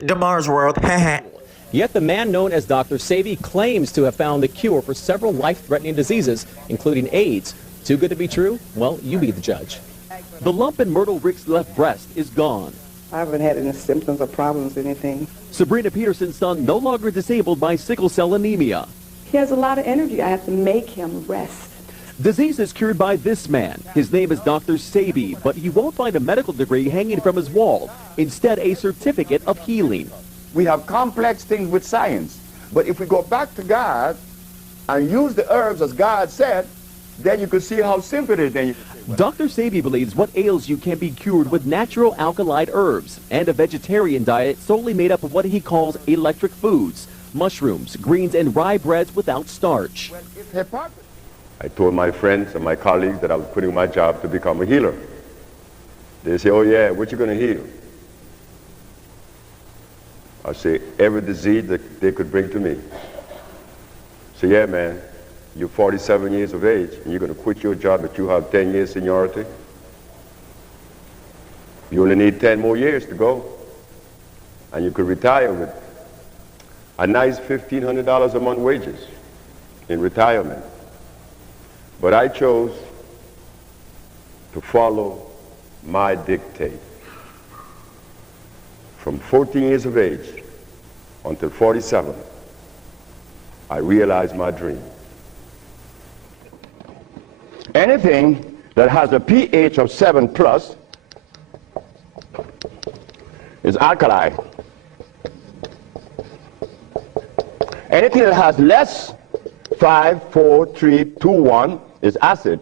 Damarrs World. Yet the man known as Dr. SEBI claims to have found the cure for several life-threatening diseases, including AIDS. Too good to be true? Well, you be the judge. The lump in Myrtle Rick's left breast is gone. I haven't had any symptoms or problems or anything. Sabrina Peterson's son no longer disabled by sickle cell anemia. He has a lot of energy. I have to make him rest. Disease is cured by this man. His name is Dr. SEBI, but he won't find a medical degree hanging from his wall. Instead, a certificate of healing. We have complex things with science, but if we go back to God and use the herbs as God said, then you can see how simple it is. Dr. SEBI believes what ails you can be cured with natural alkaloid herbs and a vegetarian diet solely made up of what he calls electric foods, mushrooms, greens, and rye breads without starch. I told my friends and my colleagues that I was quitting my job to become a healer. They say, oh yeah, what you going to heal? I say, every disease that they could bring to me. So yeah, man, you're 47 years of age and you're going to quit your job but you have 10 years seniority. You only need 10 more years to go and you could retire with a nice $1,500 a month wages in retirement. But I chose to follow my dictate. From 14 years of age until 47, I realized my dream. Anything that has a pH of 7 plus is alkali. Anything that has less 5, 4, 3, 2, 1 is acid.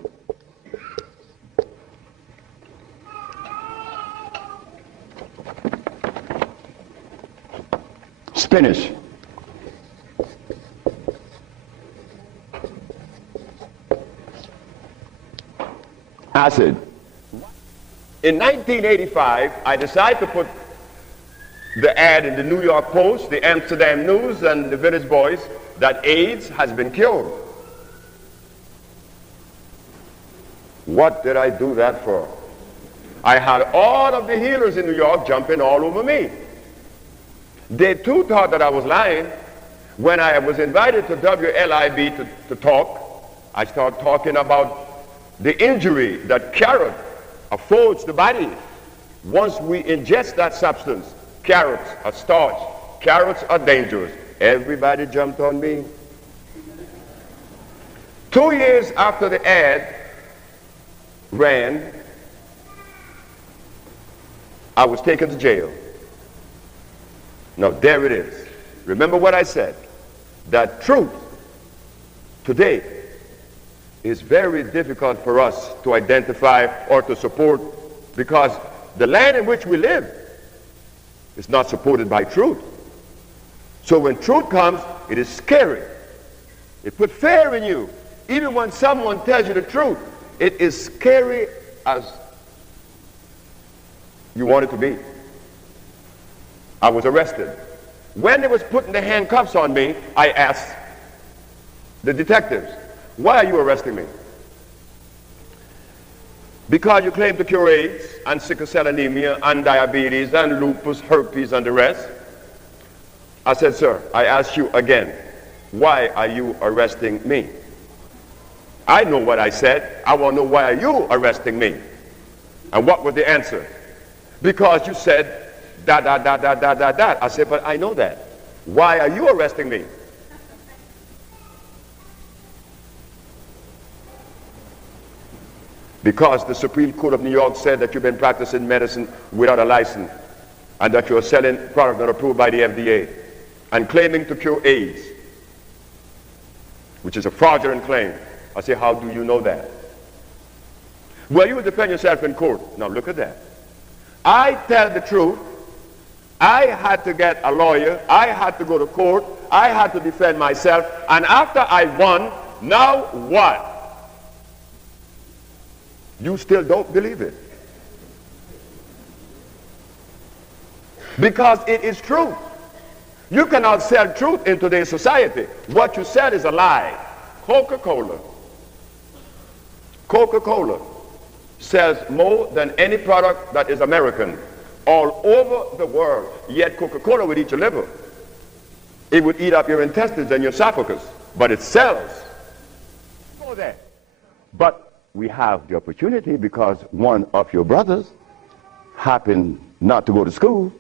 Spinach. Acid. In 1985, I decided to put the ad in the New York Post, the Amsterdam News, and the Village Voice that AIDS has been cured. What did I do that for? I had all of the healers in New York jumping all over me. They too thought that I was lying. When I was invited to WLIB to talk, I started talking about the injury that carrot affords the body. Once we ingest that substance, carrots are starch, carrots are dangerous. Everybody jumped on me. 2 years after the ad ran, I was taken to jail. Now there it is. Remember what I said, that truth today is very difficult for us to identify or to support because the land in which we live is not supported by truth. So when truth comes, it is scary. It puts fear in you. Even when someone tells you the truth, it is scary as you want it to be. I was arrested. When they was putting the handcuffs on me, I asked the detectives, why are you arresting me? Because you claim to cure AIDS and sickle cell anemia and diabetes and lupus, herpes, and the rest. I said, sir, I ask you again, why are you arresting me? I know what I said. I want to know, why are you arresting me? And what was the answer? Because you said that. I said, but I know that. Why are you arresting me? Because the Supreme Court of New York said that you've been practicing medicine without a license and that you're selling products not approved by the FDA and claiming to cure AIDS, which is a fraudulent claim. I say, how do you know that? Well, you will defend yourself in court. Now look at that. I tell the truth. I had to get a lawyer. I had to go to court. I had to defend myself. And after I won, now what? You still don't believe it. Because it is truth. You cannot sell truth in today's society. What you said is a lie. Coca-Cola sells more than any product that is American. all over the world. Yet Coca-Cola would eat your liver. It would eat up your intestines and your esophagus, but it sells. Know that. But we have the opportunity because one of your brothers happened not to go to school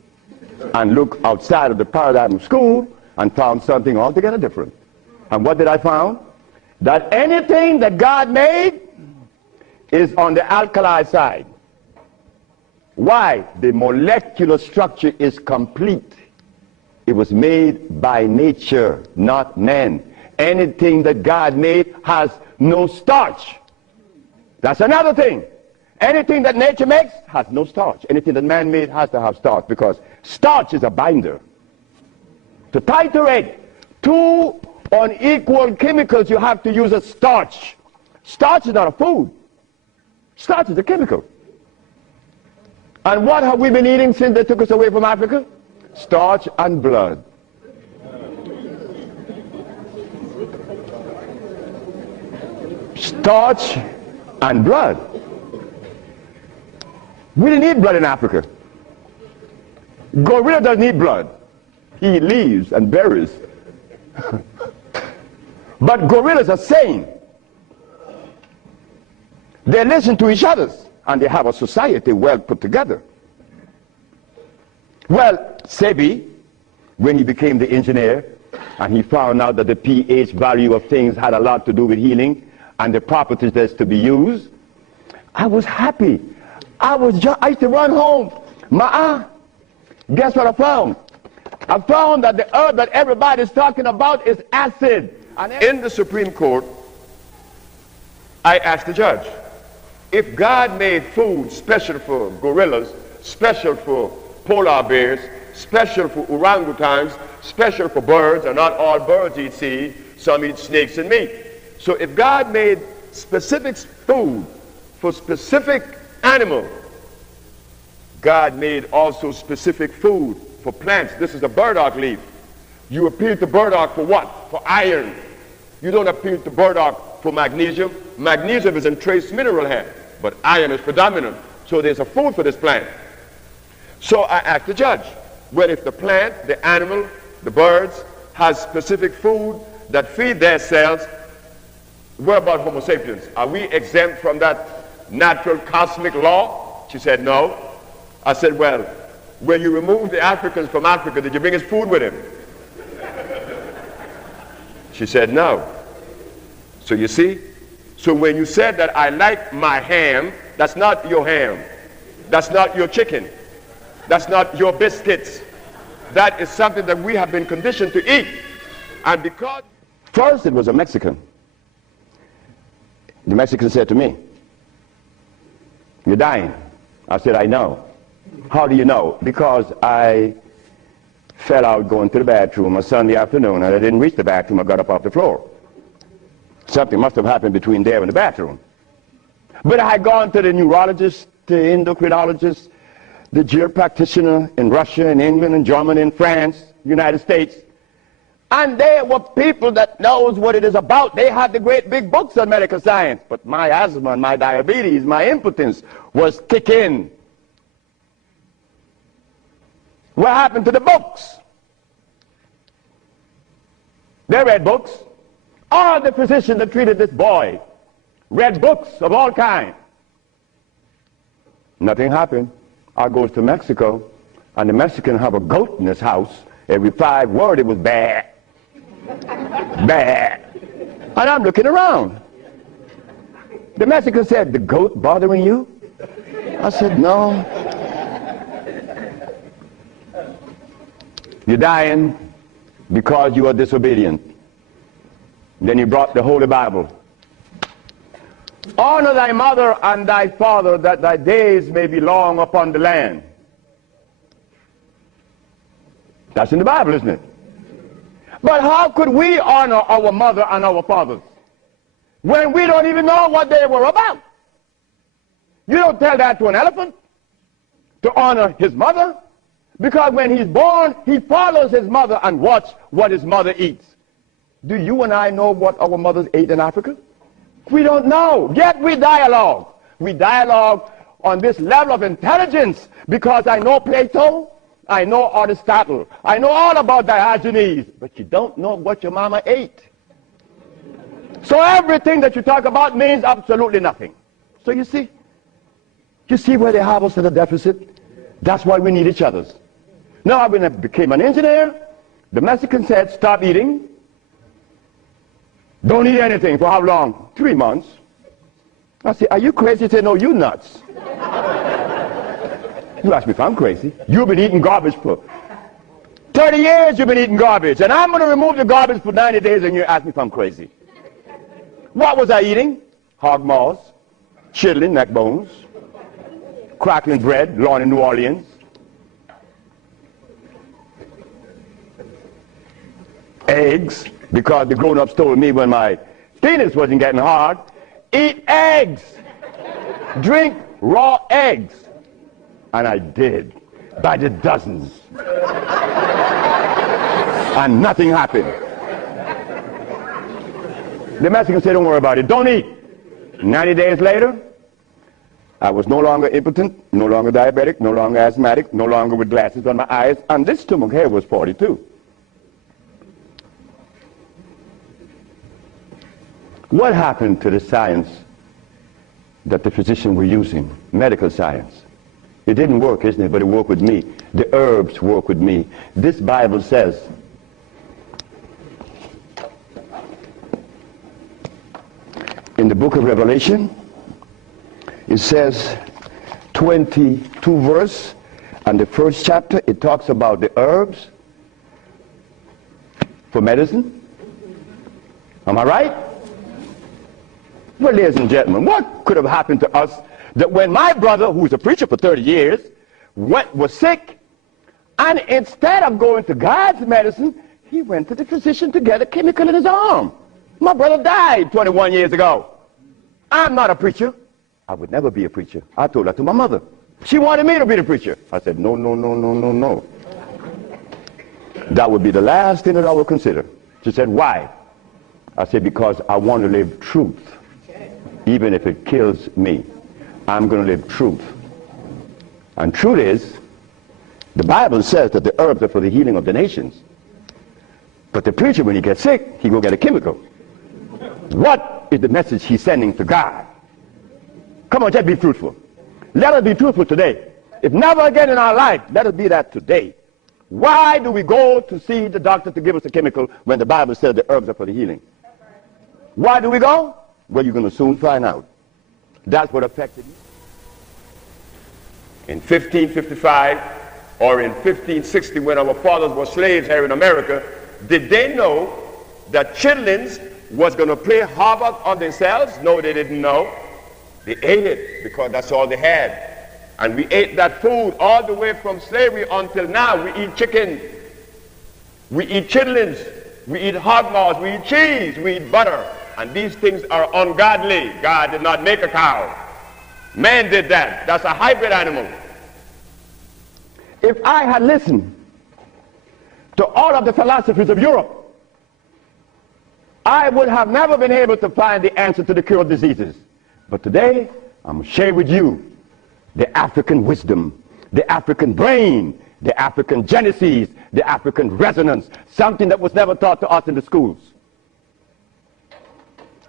and look outside of the paradigm of school and found something altogether different. And what did I find? That anything that God made is on the alkali side. Why? The molecular structure is complete. It was made by nature, not man. Anything that God made has no starch. That's another thing. Anything that nature makes has no starch. Anything that man made has to have starch, because starch is a binder. To titrate two unequal chemicals, you have to use a starch. Starch is not a food. Starch is a chemical. And what have we been eating since they took us away from Africa? Starch and blood. Starch and blood. We didn't need blood in Africa. Gorilla doesn't need blood. He eats leaves and berries. But gorillas are sane. They listen to each other, and they have a society well put together. Well, SEBI, when he became the engineer, and he found out that the pH value of things had a lot to do with healing and the properties that's to be used, I was happy. I used to run home. Guess what I found? I found that the herb that everybody's talking about is acid. And in the Supreme Court, I asked the judge, if God made food special for gorillas, special for polar bears, special for orangutans, special for birds, and not all birds eat seed, some eat snakes and meat. So if God made specific food for specific animals, God made also specific food for plants. This is a burdock leaf. You appeal to burdock for what? For iron. You don't appeal to burdock for magnesium. Magnesium is in trace mineral here, but iron is predominant. So there's a food for this plant. So I asked the judge, well, if the plant, the animal, the birds has specific food that feed their cells, what about Homo sapiens? Are we exempt from that natural cosmic law? She said, no. I said, well, when you removed the Africans from Africa, did you bring his food with him? She said, no. So you see? So when you said that I like my ham, that's not your ham. That's not your chicken. That's not your biscuits. That is something that we have been conditioned to eat. And because... First, it was a Mexican. The Mexican said to me, you're dying. I said, I know. How do you know? Because I fell out going to the bathroom on Sunday afternoon, and I didn't reach the bathroom. I got up off the floor. Something must have happened between there and the bathroom. But I had gone to the neurologist, the endocrinologist, the GER practitioner in Russia, in England, in Germany, in France, United States. And they were people that knows what it is about. They had the great big books on medical science. But my asthma and my diabetes, my impotence was kicking. What happened to the books? They read books. All the physicians that treated this boy read books of all kinds. Nothing happened. I goes to Mexico, and the Mexican have a goat in his house. Every 5 words it was bad, bad. And I'm looking around. The Mexican said, the goat bothering you? I said, no. You're dying because you are disobedient. Then he brought the Holy Bible. Honor thy mother and thy father, that thy days may be long upon the land. That's in the Bible, isn't it? But how could we honor our mother and our fathers when we don't even know what they were about? You don't tell that to an elephant, to honor his mother, because when he's born, he follows his mother and watch what his mother eats. Do you and I know what our mothers ate in Africa? We don't know. Yet we dialogue. We dialogue on this level of intelligence because I know Plato, I know Aristotle, I know all about Diogenes, but you don't know what your mama ate. So everything that you talk about means absolutely nothing. So you see where they have us at a deficit? That's why we need each other. Now when I became an engineer, the Mexican said, stop eating. Don't eat anything. For how long? 3 months. I said, are you crazy? He said, no, you nuts. You ask me if I'm crazy. You've been eating garbage for 30 years. You've been eating garbage. And I'm going to remove the garbage for 90 days and you ask me if I'm crazy. What was I eating? Hog maws, chitlin, neck bones, crackling bread, lawn in New Orleans, eggs, because the grown-ups told me when my penis wasn't getting hard, eat eggs, drink raw eggs. And I did, by the dozens. And nothing happened. The Mexicans said, don't worry about it, don't eat. 90 days later, I was no longer impotent, no longer diabetic, no longer asthmatic, no longer with glasses on my eyes, and this stomach hair was 42. What happened to the science that the physicians were using, medical science? It didn't work, isn't it? But it worked with me. The herbs work with me. This Bible says, in the book of Revelation, it says 22 verse, and the first chapter, it talks about the herbs for medicine. Am I right? Well, ladies and gentlemen, what could have happened to us that when my brother, who was a preacher for 30 years, was sick, and instead of going to God's medicine, he went to the physician to get a chemical in his arm. My brother died 21 years ago. I'm not a preacher. I would never be a preacher. I told that to my mother. She wanted me to be the preacher. I said, no, no, no, no, no, no. That would be the last thing that I would consider. She said, why? I said, because I want to live truth. Even if it kills me, I'm going to live truth. And truth is, the Bible says that the herbs are for the healing of the nations. But the preacher, when he gets sick, he go get a chemical. What is the message he's sending to God? Come on, just be truthful. Let us be truthful today. If never again in our life, let us be that today. Why do we go to see the doctor to give us a chemical when the Bible says the herbs are for the healing? Why do we go? Well, you're going to soon find out. That's what affected you. In 1555 or in 1560, when our fathers were slaves here in America, did they know that chitlins was going to play havoc on themselves? No, they didn't know. They ate it because that's all they had. And we ate that food all the way from slavery until now. We eat chicken, we eat chitlins, we eat hog maws, we eat cheese, we eat butter. And these things are ungodly. God did not make a cow. Man did that. That's a hybrid animal. If I had listened to all of the philosophies of Europe, I would have never been able to find the answer to the cure of diseases. But today, I'm going to share with you the African wisdom, the African brain, the African genesis, the African resonance, something that was never taught to us in the schools.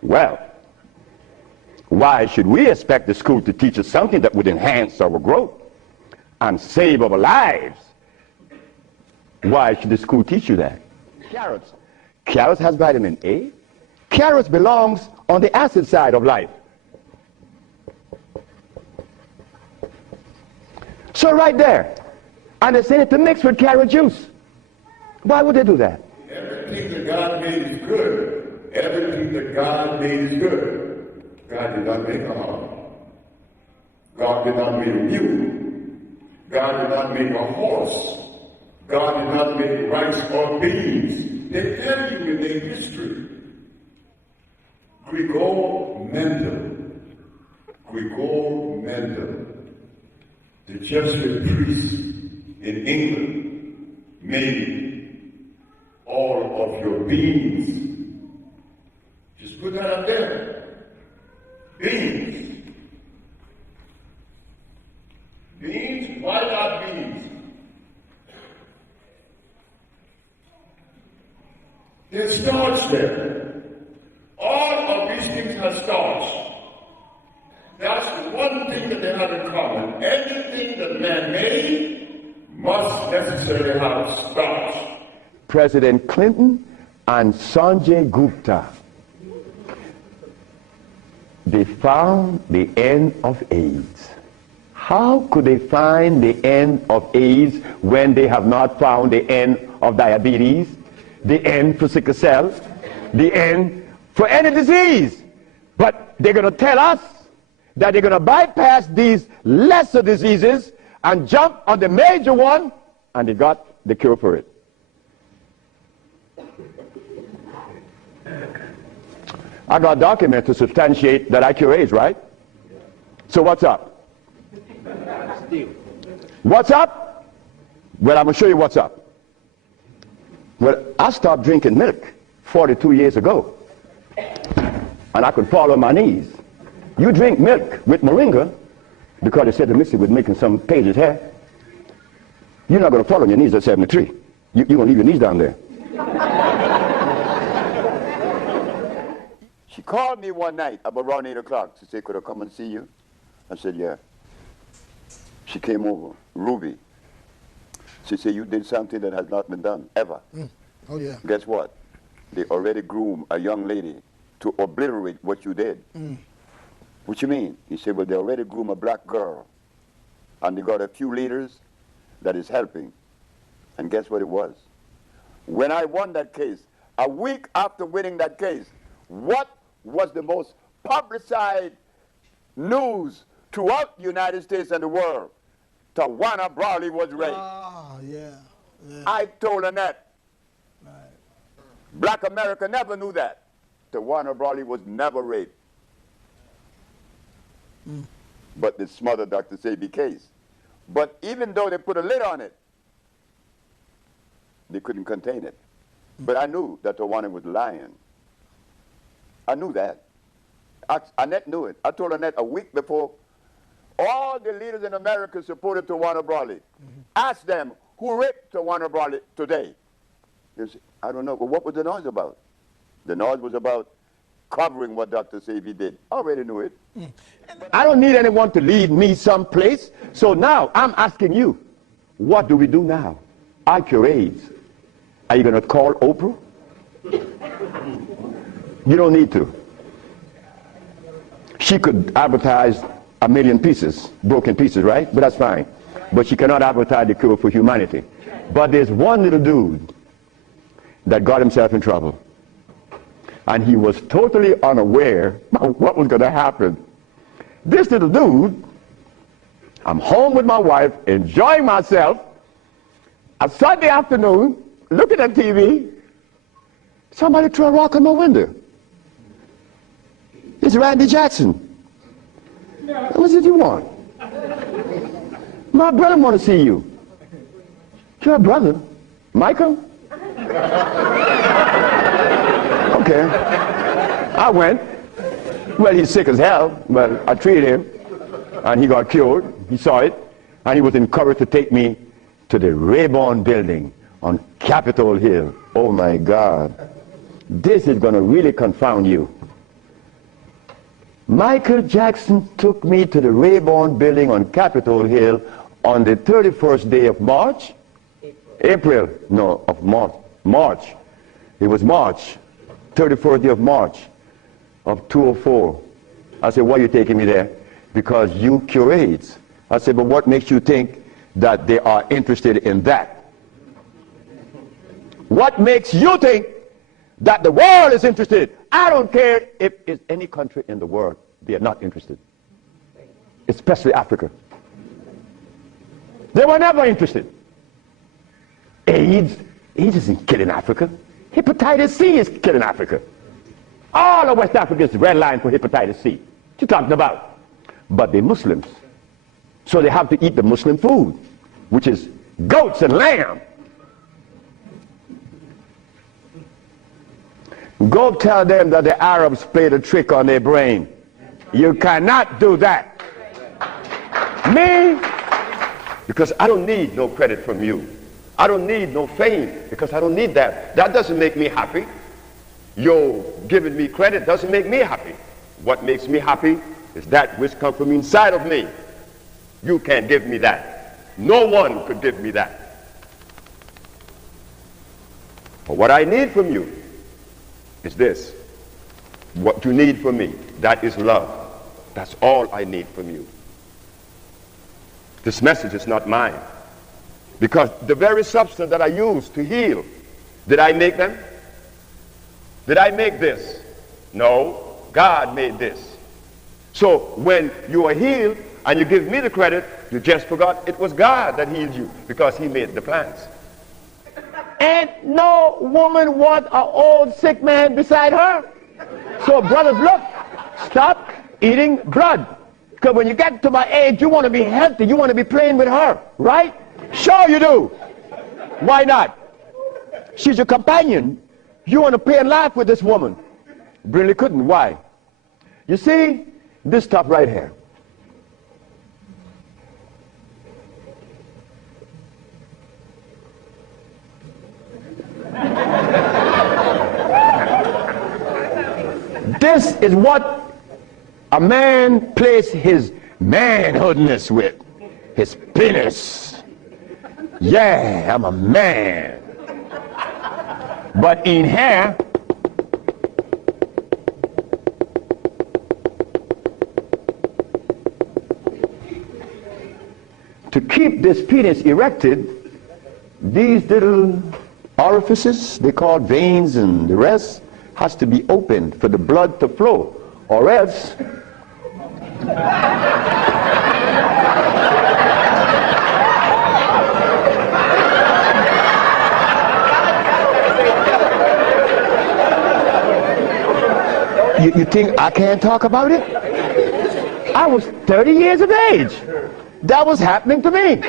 Well, why should we expect the school to teach us something that would enhance our growth and save our lives? Why should the school teach you that? Carrots. Carrots has vitamin A. Carrots belongs on the acid side of life. So right there, and they say it to mix with carrot juice. Why would they do that? Everything that God made is good. Everything that God made is good. God did not make a heart. God did not make a mule. God did not make a horse. God did not make rice or beans. They tell you in their history. Grigor Mendel, the Jesuit priest in England, made all of your beans. Just put that up there. Beans. It starts there. All of these things have starts. That's one thing that they have in common. Everything that man made must necessarily have starts. President Clinton and Sanjay Gupta, they found the end of AIDS. How could they find the end of AIDS when they have not found the end of diabetes, the end for sickle cell, the end for any disease? But they're going to tell us that they're going to bypass these lesser diseases and jump on the major one, and they got the cure for it. I got documents to substantiate that I cure AIDS, right? So what's up? What's up? Well, I'm going to show you what's up. Well, I stopped drinking milk 42 years ago, and I could fall on my knees. You drink milk with moringa, because they said the mixture was making some pages here. You're not going to fall on your knees at 73. You're going to leave your knees down there. She called me one night about around 8 o'clock. She said, could I come and see you? I said, yeah. She came over, Ruby. She said, you did something that has not been done, ever. Oh, yeah. Guess what? They already groomed a young lady to obliterate what you did. What you mean? He said, well, they already groomed a black girl. And they got a few leaders that is helping. And guess what it was? When I won that case, a week after winning that case, what was the most publicized news throughout the United States and the world? Tawana Brawley was raped. Oh, yeah. I told Annette. Right. Black America never knew that. Tawana Brawley was never raped. But they smothered Dr. Sebi case. But even though they put a lid on it, they couldn't contain it. But I knew that Tawana was lying. I knew that. Annette knew it. I told Annette a week before. All the leaders in America supported Tawana Brawley. Ask them, who raped Tawana Brawley today? They say, I don't know. But what was the noise about? The noise was about covering what Dr. Sebi did. I already knew it. I don't need anyone to lead me someplace. So now I'm asking you, what do we do now? I cure AIDS. Are you going to call Oprah? You don't need to. She could advertise 1 million pieces, broken pieces, right? But that's fine. But she cannot advertise the cure for humanity. But there's one little dude that got himself in trouble. And he was totally unaware of what was going to happen. This little dude, I'm home with my wife, enjoying myself, a Sunday afternoon, looking at TV, somebody threw a rock on my window. It's Randy Jackson. What did you want? My brother want to see you. Your brother? Michael? Okay. I went. Well, he's sick as hell, but I treated him, and he got cured. He saw it, and he was encouraged to take me to the Rayburn building on Capitol Hill. Oh, my God. This is going to really confound you. Michael Jackson took me to the Rayburn building on Capitol Hill on the 31st day of March. April. No, of March. March. It was March. 31st day of March of 2004. I said, why are you taking me there? Because you cure AIDS. I said, but what makes you think that they are interested in that? What makes you think that the world is interested? I don't care if it's any country in the world. They are not interested. Especially Africa. They were never interested. AIDS isn't killing Africa. Hepatitis C is killing Africa. All of West Africa is red line for hepatitis C. What you talking about? But they're Muslims. So they have to eat the Muslim food, which is goats and lamb. Go tell them that the Arabs played a trick on their brain. You cannot do that. Me? Because I don't need no credit from you. I don't need no fame, because I don't need that. That doesn't make me happy. Your giving me credit doesn't make me happy. What makes me happy is that which comes from inside of me. You can't give me that. No one could give me that. But what I need from you is this. What you need from me, that is love. That's all I need from you. This message is not mine. Because the very substance that I use to heal, did I make them? Did I make this? No, God made this. So when you are healed and you give me the credit, you just forgot it was God that healed you because he made the plans. And no woman wants an old sick man beside her. So brothers, look, stop eating blood. Because when you get to my age, you want to be healthy. You want to be playing with her, right? Sure you do. Why not? She's your companion. You want to play and laugh with this woman. Really couldn't. Why? You see, this stuff right here. This is what a man plays his manhoodness with. His penis. Yeah, I'm a man. But in here, to keep this penis erected, these little orifices, they call veins and the rest, has to be opened for the blood to flow, or else you think I can't talk about it? I was 30 years of age. That was happening to me.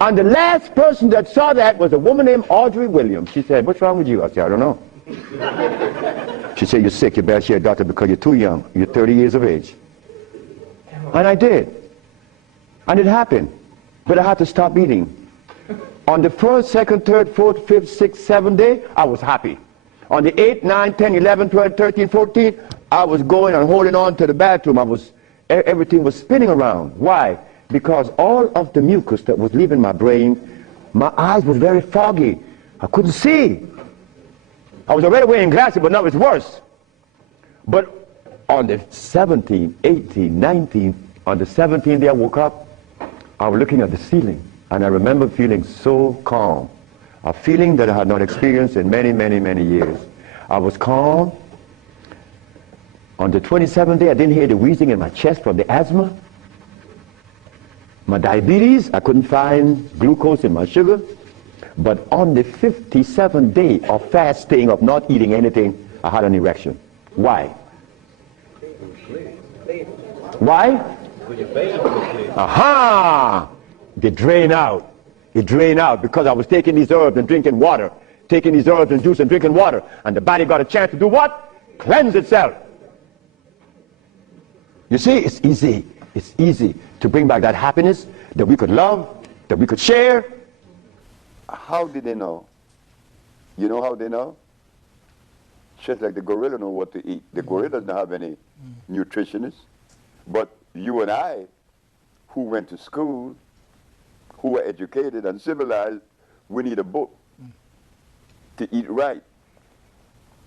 And the last person that saw that was a woman named Audrey Williams. She said, "What's wrong with you?" I said, "I don't know." She said, "You're sick. You better see a doctor because you're too young. You're 30 years of age." And I did. And it happened. But I had to stop eating. On the 1st, 2nd, 3rd, 4th, 5th, 6th, 7th day, I was happy. On the 8th, 9th, 10th, 11th, 12th, 13th, 14th, I was going and holding on to the bathroom. Everything was spinning around. Why? Because all of the mucus that was leaving my brain, my eyes were very foggy. I couldn't see. I was already wearing glasses, but now it's worse. But on the 17th, 18th, 19th, on the 17th day I woke up, I was looking at the ceiling, and I remember feeling so calm. A feeling that I had not experienced in many, many, many years. I was calm. On the 27th day, I didn't hear the wheezing in my chest from the asthma. My diabetes, I couldn't find glucose in my sugar. But on the 57th day of fasting, of not eating anything, I had an erection. Why? Why? Aha! They drain out. It drained out because I was taking these herbs and drinking water. Taking these herbs and juice and drinking water. And the body got a chance to do what? Cleanse itself. You see, it's easy. It's easy to bring back that happiness that we could love, that we could share. How did they know? You know how they know? Just like the gorilla know what to eat. The gorilla doesn't have any nutritionists. But you and I, who went to school, who were educated and civilized, we need a book to eat right.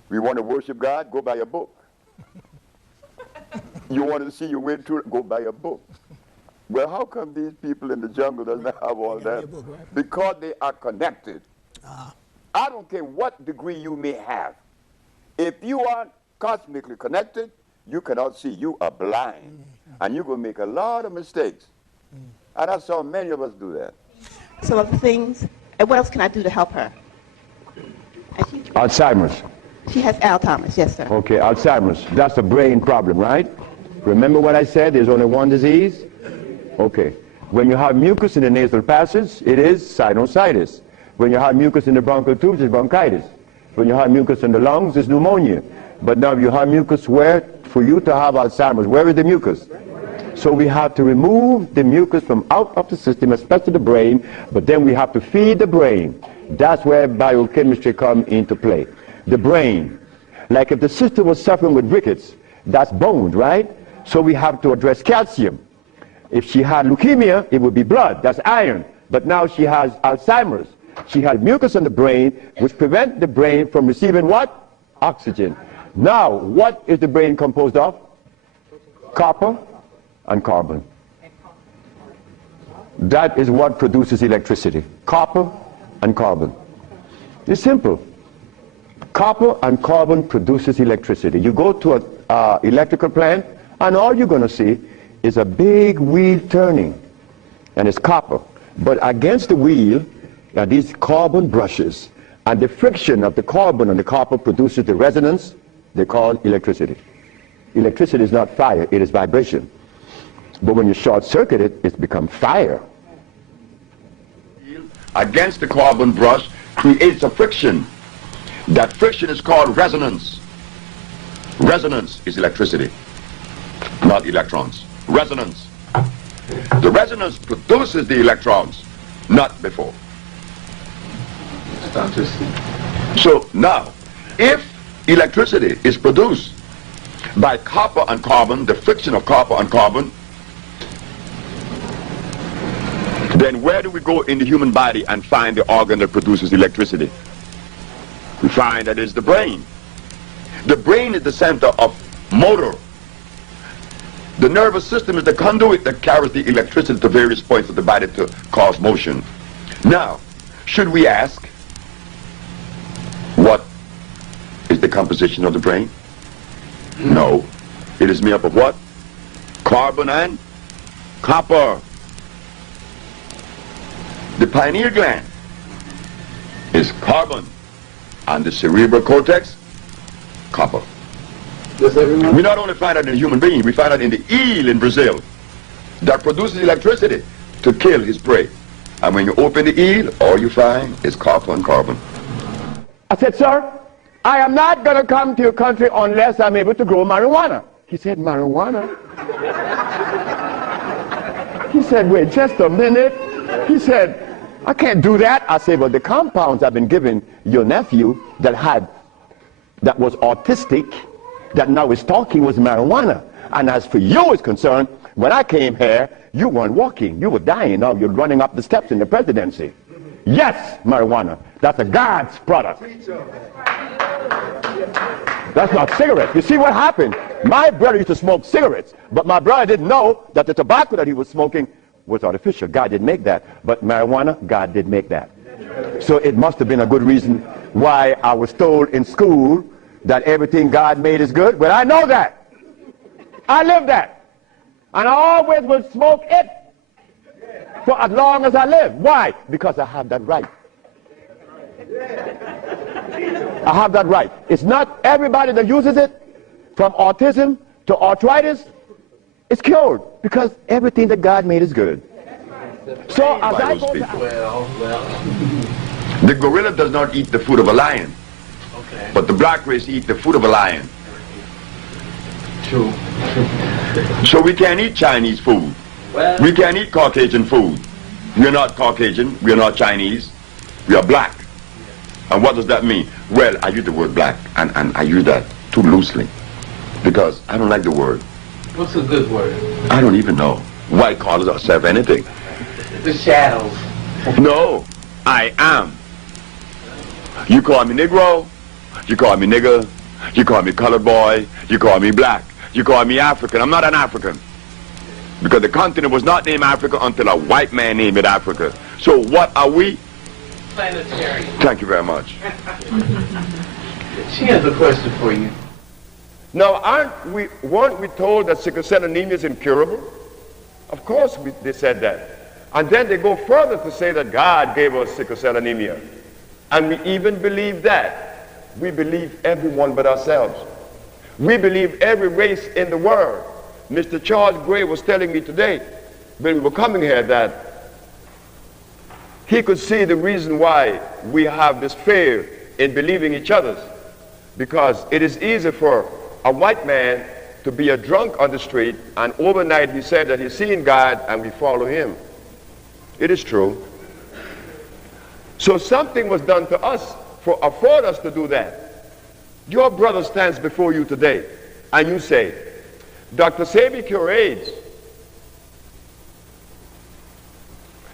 We want to worship God, go buy a book. You want to see your way through it, go buy a book. Well, how come these people in the jungle doesn't have all that? Book, right? Because they are connected. I don't care what degree you may have. If you are cosmically connected, you cannot see. You are blind. And you're going to make a lot of mistakes. And I saw many of us do that. Some of the things, and what else can I do to help her? Alzheimer's. She has Alzheimer's, yes, sir. Okay, Alzheimer's. That's a brain problem, right? Remember what I said? There's only one disease? Okay. When you have mucus in the nasal passage, it is sinusitis. When you have mucus in the bronchial tubes, it's bronchitis. When you have mucus in the lungs, it's pneumonia. But now you have mucus where? For you to have Alzheimer's, where is the mucus? So we have to remove the mucus from out of the system, especially the brain, but then we have to feed the brain. That's where biochemistry comes into play. the brain. Like if the sister was suffering with rickets, that's bones, right? So we have to address calcium. If she had leukemia, it would be blood, that's iron. But now she has Alzheimer's. She had mucus in the brain, which prevents the brain from receiving what? Oxygen. Now, what is the brain composed of? Copper and carbon. That is what produces electricity. Copper and carbon. It's simple. Copper and carbon produces electricity. You go to an electrical plant, and all you're going to see is a big wheel turning, and it's copper. But against the wheel are these carbon brushes, and the friction of the carbon and the copper produces the resonance they call electricity. Electricity is not fire, it is vibration. But when you short circuit it, it's become fire. Against the carbon brush creates a friction. That friction is called resonance. Resonance is electricity, not electrons. Resonance. The resonance produces the electrons, not before. So now, if electricity is produced by copper and carbon, the friction of copper and carbon, then where do we go in the human body and find the organ that produces electricity? We find that it's the brain. The brain is the center of motor. The nervous system is the conduit that carries the electricity to various points of the body to cause motion. Now, should we ask, what is the composition of the brain? No. It is made up of what? Carbon and copper. The pineal gland is carbon, and the cerebral cortex, copper. We not only find that in a human being, we find that in the eel in Brazil that produces electricity to kill his prey. And when you open the eel, all you find is copper and carbon. I said, sir, I am not going to come to your country unless I'm able to grow marijuana. He said, marijuana? He said, wait just a minute. He said, I can't do that. I said, well, the compounds I've been giving your nephew that was autistic, that now is talking, was marijuana. And as for you is concerned, when I came here, you weren't walking. You were dying. Now you're running up the steps in the presidency. Yes, marijuana. That's a God's product. That's not cigarettes. You see what happened? My brother used to smoke cigarettes, but my brother didn't know that the tobacco that he was smoking was artificial. God didn't make that. But marijuana, God did make that. So it must have been a good reason why I was told in school that everything God made is good. Well, I know that. I live that. And I always will smoke it for as long as I live. Why? Because I have that right. I have that right. It's not everybody that uses it, from autism to arthritis, is cured, because everything that God made is good. So as I go the gorilla does not eat the food of a lion, but the black race eat the food of a lion. True. So we can't eat Chinese food. We can't eat Caucasian food. We're not Caucasian, we're not Chinese, we are black. And what does that mean? Well, I use the word black, and I use that too loosely, because I don't like the word. What's a good word? I don't even know. White collars or serve anything. The shadows. No, I am. You call me Negro, you call me nigger, you call me colored boy, you call me black, you call me African. I'm not an African, because the continent was not named Africa until a white man named it Africa. So what are we? Planetary. Thank you very much. She has a question for you. Now, weren't we told that sickle cell anemia is incurable? Of course they said that. And then they go further to say that God gave us sickle cell anemia. And we even believe that. We believe everyone but ourselves. We believe every race in the world. Mr. Charles Gray was telling me today, when we were coming here, that he could see the reason why we have this fear in believing each other's. Because it is easy for a white man to be a drunk on the street, and overnight he said that he's seen God and we follow him. It is true. So something was done to us for afford us to do that. Your brother stands before you today and you say, Dr. Sebi cure AIDS.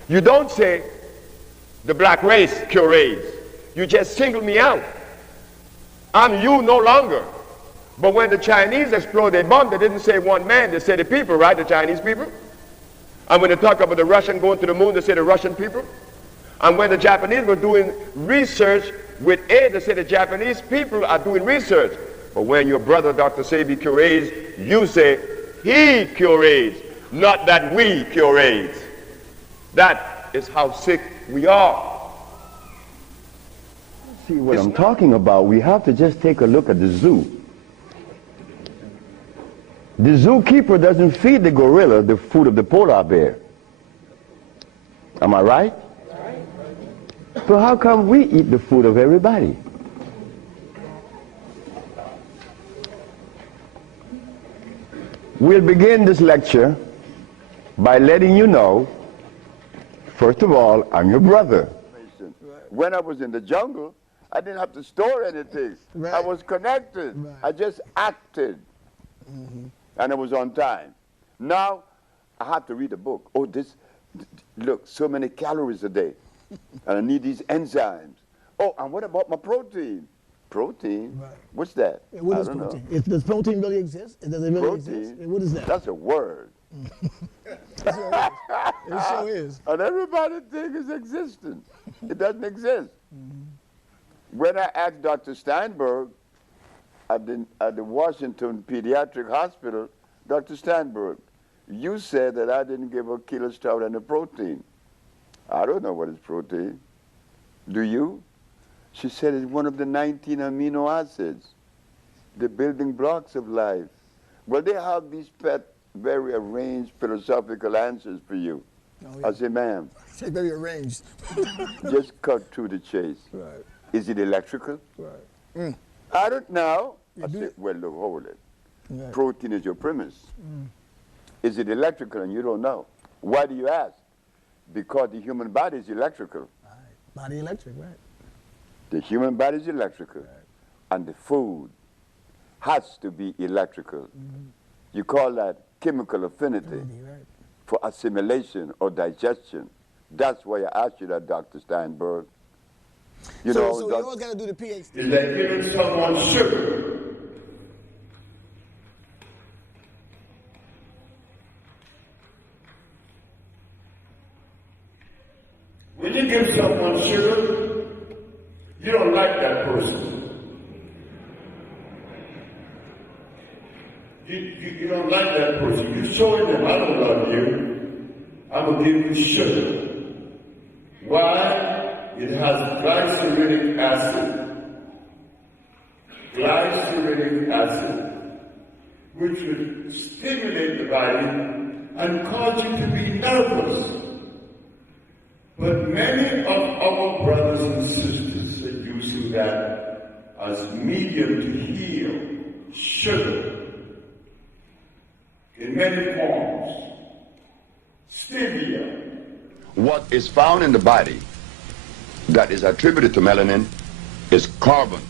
You don't say the black race cure AIDS. You just single me out. I'm you no longer. But when the Chinese exploded their bomb, they didn't say one man, they said the people, right? The Chinese people. And when they talk about the Russian going to the moon, they say the Russian people. And when the Japanese were doing research with AIDS, they say the Japanese people are doing research. But when your brother, Dr. Sebi, cure AIDS, you say he cure AIDS, not that we cure AIDS. That is how sick we are. See what I'm talking about? We have to just take a look at the zoo. The zookeeper doesn't feed the gorilla the food of the polar bear. Am I right? So how come we eat the food of everybody? We'll begin this lecture by letting you know, first of all, I'm your brother. When I was in the jungle, I didn't have to store anything. Right. I was connected. Right. I just acted. And it was on time. Now, I have to read a book. Oh, look, so many calories a day. And I need these enzymes. Oh, and what about my protein? Protein? Right. What's that? What is I don't protein? know. Does protein really exist? Does it really Protein? exist? What is that? That's a word. It sure is. And everybody thinks it's existent. It doesn't exist. When I asked Dr. Steinberg at the Washington Pediatric Hospital, Dr. Steinberg, you said that I didn't give a killer stout and a protein. I don't know what is protein. Do you? She said it's one of the 19 amino acids, the building blocks of life. Well, they have these very arranged philosophical answers for you. Oh, yeah. I say, ma'am, It's very arranged. just cut to the chase. Right. Is it electrical? Right. I don't know. You I do say, it. well, look, hold it. Right. Protein is your premise. Is it electrical? And you don't know. Why do you ask? Because the human body is electrical. Right. Body electric, right? The human body is electrical. And the food has to be electrical. You call that chemical affinity Right. for assimilation or digestion. That's why I asked you that, Dr. Steinberg. You know, So you always got to do the PhD. It's like giving someone sugar. When you give someone sugar, you don't like that person. You don't like that person. You're showing them, I don't love you. I'm going to give you sugar. Why? It has glyceric acid. Glyceric acid, which will stimulate the body and cause you to be nervous. But many of our brothers and sisters are using that as medium to heal sugar in many forms. Stevia. What is found in the body that is attributed to melanin is carbon.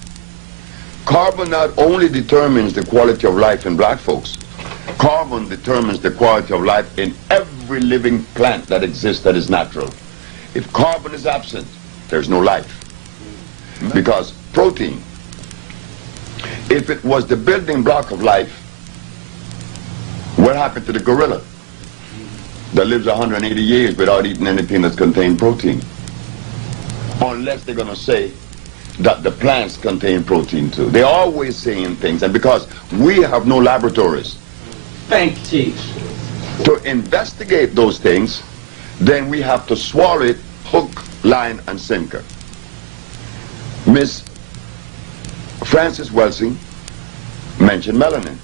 Carbon not only determines the quality of life in black folks, carbon determines the quality of life in every living plant that exists that is natural. If carbon is absent, there's no life. Because protein, if it was the building block of life, what happened to the gorilla that lives 180 years without eating anything that's contained protein? Unless they're going to say that the plants contain protein too. They're always saying things, and because we have no laboratories Thank you, Chief. to investigate those things, then we have to swallow it hook, line, and sinker. Miss Frances Welsing mentioned melanin.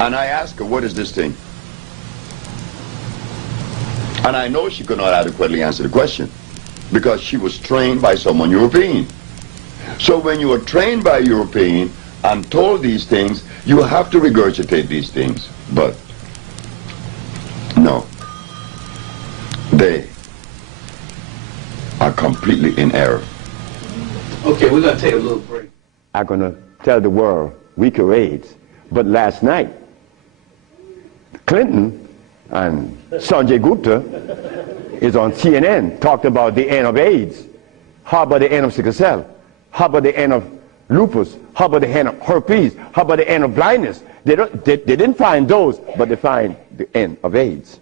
And I asked her, what is this thing? And I know she could not adequately answer the question because she was trained by someone European. So when you are trained by a European and told these things, you have to regurgitate these things. But no, they are completely in error. Okay, we're going to take a little break. are going to tell the world we cure AIDS. But last night, Clinton and Sanjay Gupta is on CNN talking about the end of AIDS. How about the end of sickle cell? How about the end of lupus? How about the end of herpes? How about the end of blindness? They didn't find those, but they find the end of AIDS.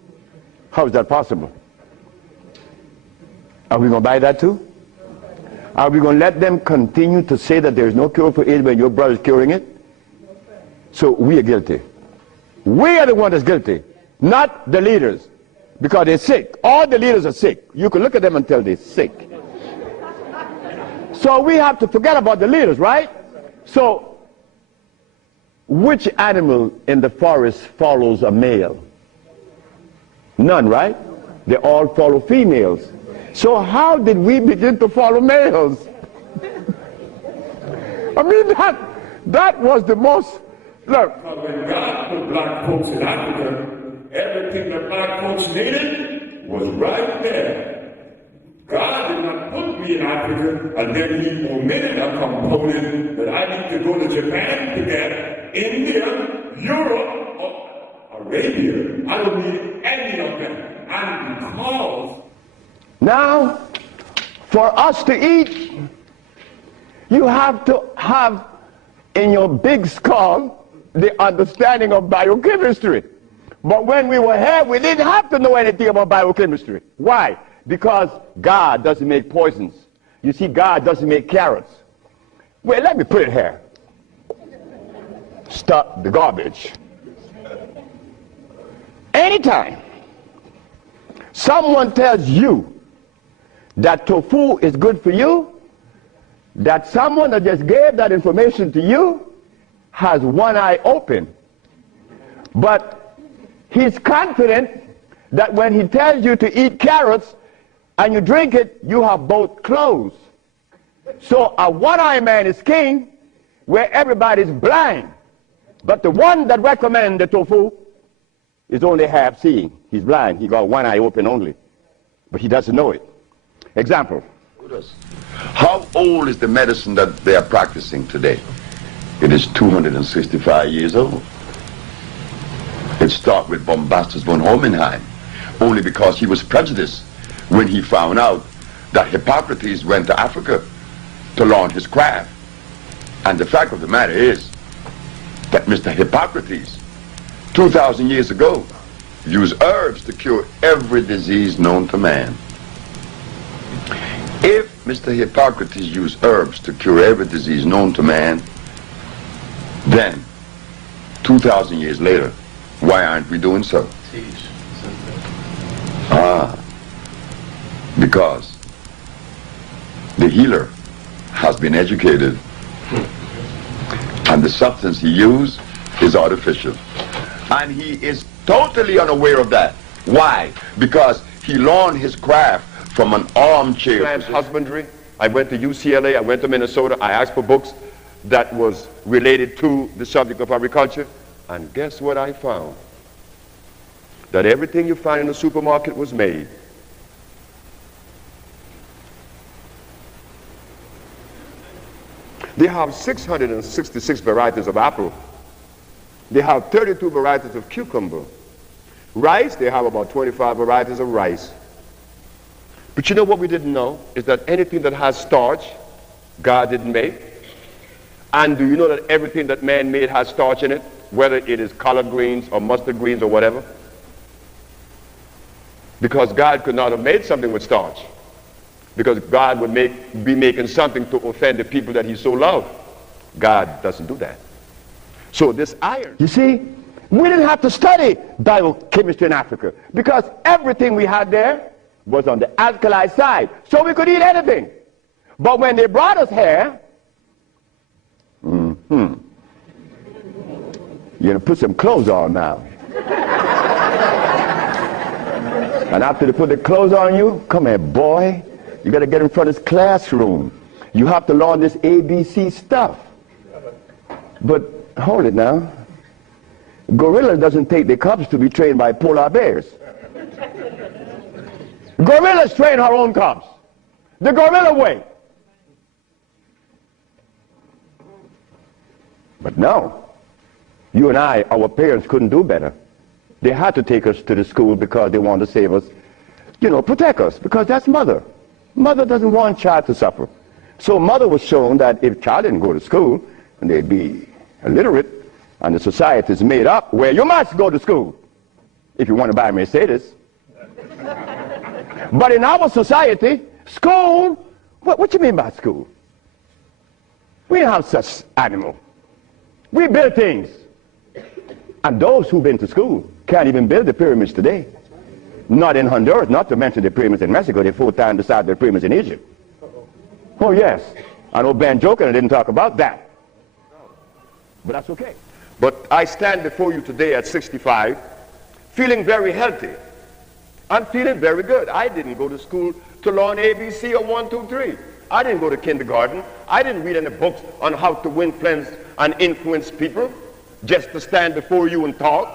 How is that possible? Are we going to buy that too? Are we going to let them continue to say that there is no cure for AIDS when your brother is curing it? So we are guilty. We are the ones that's guilty, not the leaders, because they're sick. All the leaders are sick. You can look at them and tell they're sick. So we have to forget about the leaders, right? So which animal in the forest follows a male? None, right? They all follow females. So how did we begin to follow males? I mean, that was the most, look. When God put black folks in Africa, everything the black folks needed was right there. God did not put me in Africa and then he omitted a component that I need to go to Japan to get, India, Europe, or Arabia. I don't need any of them. And because now, for us to eat, you have to have in your big skull the understanding of biochemistry. But when we were here, we didn't have to know anything about biochemistry. Why? Because God doesn't make poisons. You see, God doesn't make carrots. Well, let me put it here. Stop the garbage. Anytime someone tells you that tofu is good for you, that someone that just gave that information to you has one eye open. But he's confident that when he tells you to eat carrots and you drink it, you have both closed. So a one-eye man is king where everybody's blind. But the one that recommends the tofu is only half seeing. He's blind. He got one eye open only. But he doesn't know it. Example. How old is the medicine that they are practicing today? It is 265 years old. It started with Bombastus von Hohenheim, only because he was prejudiced when he found out that Hippocrates went to Africa to learn his craft. And the fact of the matter is that Mr. Hippocrates, 2,000 years ago, used herbs to cure every disease known to man. If Mr. Hippocrates used herbs to cure every disease known to man, then 2,000 years later, why aren't we doing so? Because the healer has been educated and the substance he used is artificial. And he is totally unaware of that. Why? Because he learned his craft from an armchair. Husbandry. I went to UCLA, I went to Minnesota, I asked for books that was related to the subject of agriculture, and guess what I found? That everything you find in the supermarket was made. They have 666 varieties of apple. They have 32 varieties of cucumber. Rice, they have about 25 varieties of rice. But you know what we didn't know? Is that anything that has starch, God didn't make. And do you know that everything that man made has starch in it? Whether it is collard greens or mustard greens or whatever? Because God could not have made something with starch. Because God would be making something to offend the people that he so loved. God doesn't do that. So this iron. You see, we didn't have to study biochemistry in Africa because everything we had there was on the alkali side. So we could eat anything. But when they brought us here, you're going to put some clothes on now. And after they put the clothes on you, come here, boy. You got to get in front of this classroom. You have to learn this ABC stuff. But hold it now. Gorilla doesn't take the cubs to be trained by polar bears. Gorillas train our own cubs. The gorilla way. But now, you and I, our parents couldn't do better. They had to take us to the school because they wanted to save us, protect us, because that's mother. Mother doesn't want child to suffer. So mother was shown that if child didn't go to school, and they'd be illiterate, and the society is made up where you must go to school if you want to buy a Mercedes. But in our society, school, what you mean by school? We don't have such animal. We build things. And those who've been to school can't even build the pyramids today. Not in Honduras, not to mention the pyramids in Mexico. They're 4 times the size of the pyramids in Egypt. Oh, yes. I know Ben joking and didn't talk about that. But that's okay. But I stand before you today at 65, feeling very healthy. I'm feeling very good. I didn't go to school to learn ABC or 1, 2, 3. I didn't go to kindergarten. I didn't read any books on how to win friends and influence people just to stand before you and talk.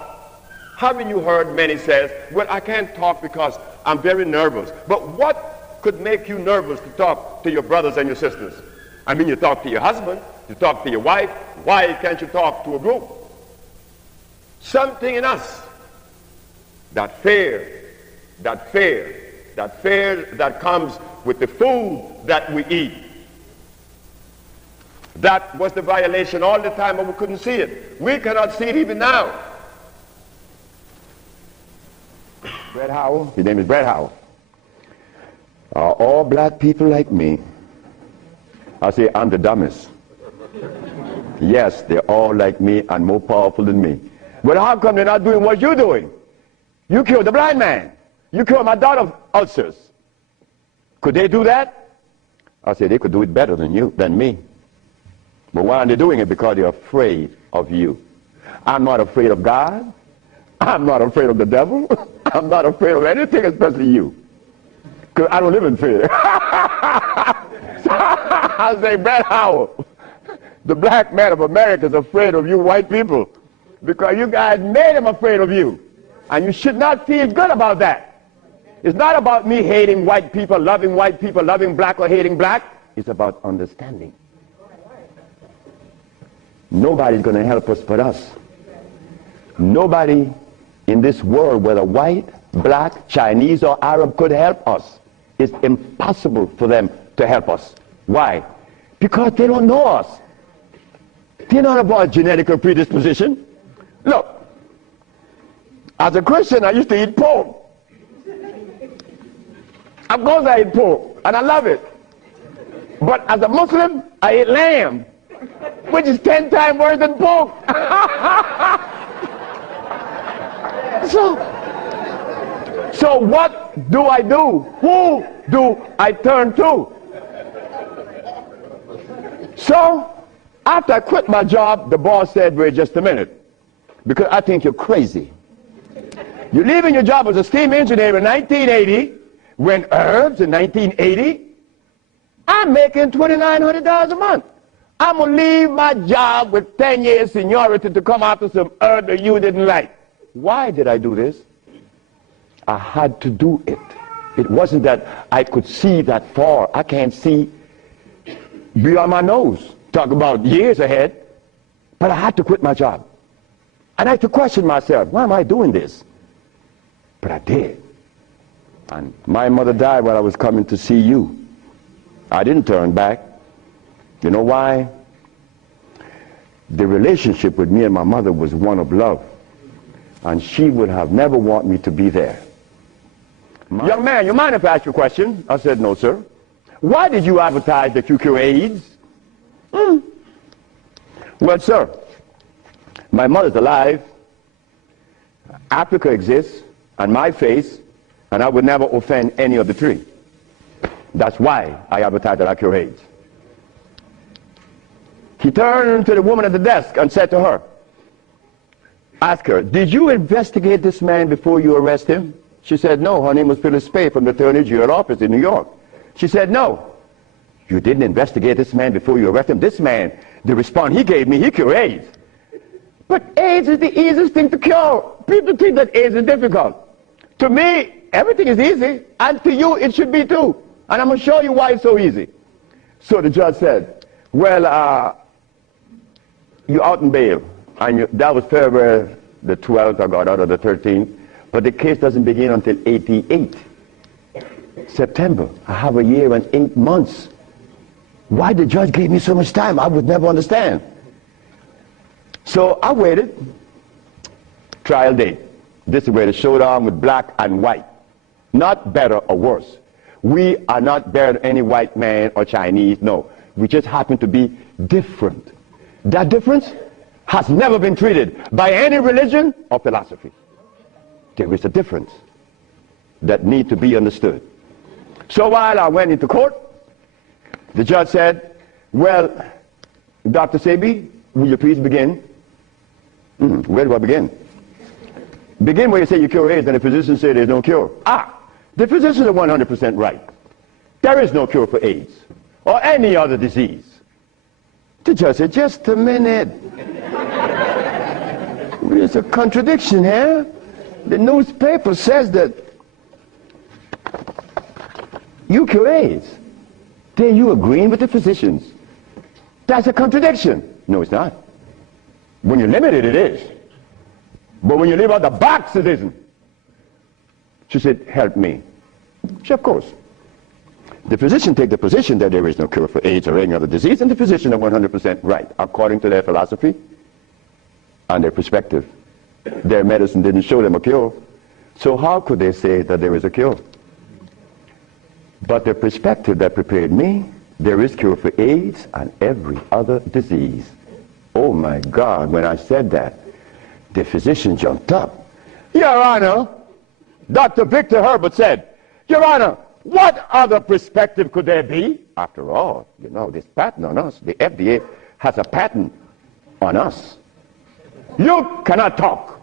Haven't you heard many says, well, I can't talk because I'm very nervous. But what could make you nervous to talk to your brothers and your sisters? I mean, you talk to your husband, you talk to your wife. Why can't you talk to a group? Something in us, that fear that comes with the food that we eat. That was the violation all the time, but we couldn't see it. We cannot see it even now. Brett Howell, his name is Brett Howell. Are all black people like me? I say, I'm the dumbest. Yes, they're all like me and more powerful than me. But how come they're not doing what you're doing? You killed the blind man. You killed my daughter's ulcers. Could they do that? I say, they could do it better than me. But why aren't they doing it? Because they're afraid of you. I'm not afraid of God. I'm not afraid of the devil. I'm not afraid of anything, especially you. Because I don't live in fear. So I say, Brett Howell, the black man of America is afraid of you white people. Because you guys made him afraid of you. And you should not feel good about that. It's not about me hating white people, loving black or hating black. It's about understanding. Nobody's going to help us but us. Nobody in this world, whether white, black, Chinese, or Arab, could help us. It's impossible for them to help us. Why? Because they don't know us. They're not about genetic predisposition. Look, as a Christian, I used to eat pork. Of course I eat pork, and I love it. But as a Muslim, I eat lamb, which is 10 times worse than pork. So what do I do? Who do I turn to? So after I quit my job, the boss said, wait just a minute, because I think you're crazy. You're leaving your job as a steam engineer in 1980, when herbs in 1980, I'm making $2,900 a month. I'm going to leave my job with 10 years seniority to come after some herb that you didn't like. Why did I do this? I had to do it. It wasn't that I could see that far. I can't see beyond my nose. Talk about years ahead. But I had to quit my job. And I had to question myself, why am I doing this? But I did. And my mother died while I was coming to see you. I didn't turn back. You know why? The relationship with me and my mother was one of love. And she would have never wanted me to be there. Young man, you mind if I ask you a question? I said, no, sir. Why did you advertise that you cure AIDS? Well, sir, my mother's alive. Africa exists, and my face, and I would never offend any of the three. That's why I advertised that I cure AIDS. He turned to the woman at the desk and said to her, ask her, did you investigate this man before you arrest him? She said, no. Her name was Phyllis Spay from the Attorney General office in New York. She said, no. You didn't investigate this man before you arrest him? This man, the response he gave me, he cured AIDS. But AIDS is the easiest thing to cure. People think that AIDS is difficult. To me, everything is easy, and to you, it should be too. And I'm going to show you why it's so easy. So the judge said, well, you're out in bail, and that was February the 12th, I got out of the 13th, but the case doesn't begin until 88. September, I have a year and 8 months. Why the judge gave me so much time, I would never understand. So I waited, trial date. This is where the showdown with black and white. Not better or worse. We are not better than any white man or Chinese, no. We just happen to be different. That difference has never been treated by any religion or philosophy. There is a difference that needs to be understood. So while I went into court, the judge said, well, Dr. SEBI, will you please begin? Where do I begin? Begin where you say you cure AIDS and the physicians say there's no cure. The physicians are 100% right. There is no cure for AIDS or any other disease. The judge said, just a minute. There's a contradiction here. The newspaper says that you cure AIDS. Then you agreeing with the physicians. That's a contradiction. No, it's not. When you limit it, it is. But when you leave out the box, it isn't. She said, help me. She said, of course. The physician take the position that there is no cure for AIDS or any other disease, and the physician are 100% right, according to their philosophy and their perspective. Their medicine didn't show them a cure. So how could they say that there is a cure? But the perspective that prepared me, there is cure for AIDS and every other disease. Oh my God, when I said that, the physician jumped up. Your Honor, Dr. Victor Herbert said, Your Honor, what other perspective could there be? After all, you know, this patent on us, the FDA has a patent on us. You cannot talk.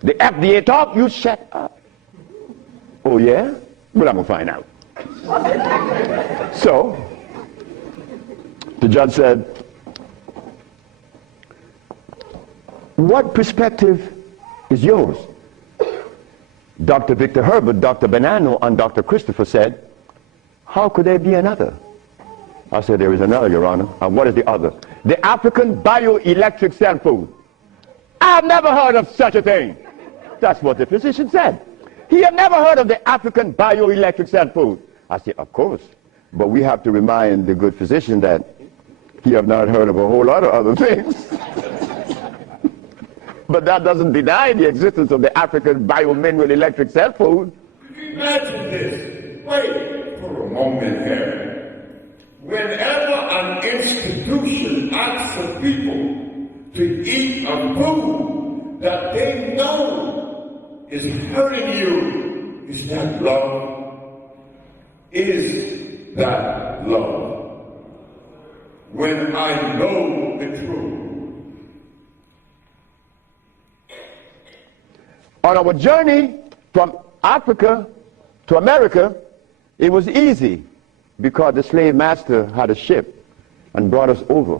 The FDA talk, you shut up. Oh yeah? Well, I'm going to find out. So, the judge said, what perspective is yours? Dr. Victor Herbert, Dr. Bonanno, and Dr. Christopher said, how could there be another? I said, there is another, Your Honor. And what is the other? The African bioelectric cell food. I've never heard of such a thing. That's what the physician said. He had never heard of the African bioelectric cell food. I said, of course. But we have to remind the good physician that he have not heard of a whole lot of other things. But that doesn't deny the existence of the African biomineral electric cell food. Imagine this. Wait for a moment here. Whenever an institution asks the people to eat a food that they know is hurting you, is that love? Is that love? When I know the truth. On our journey from Africa to America, it was easy because the slave master had a ship and brought us over.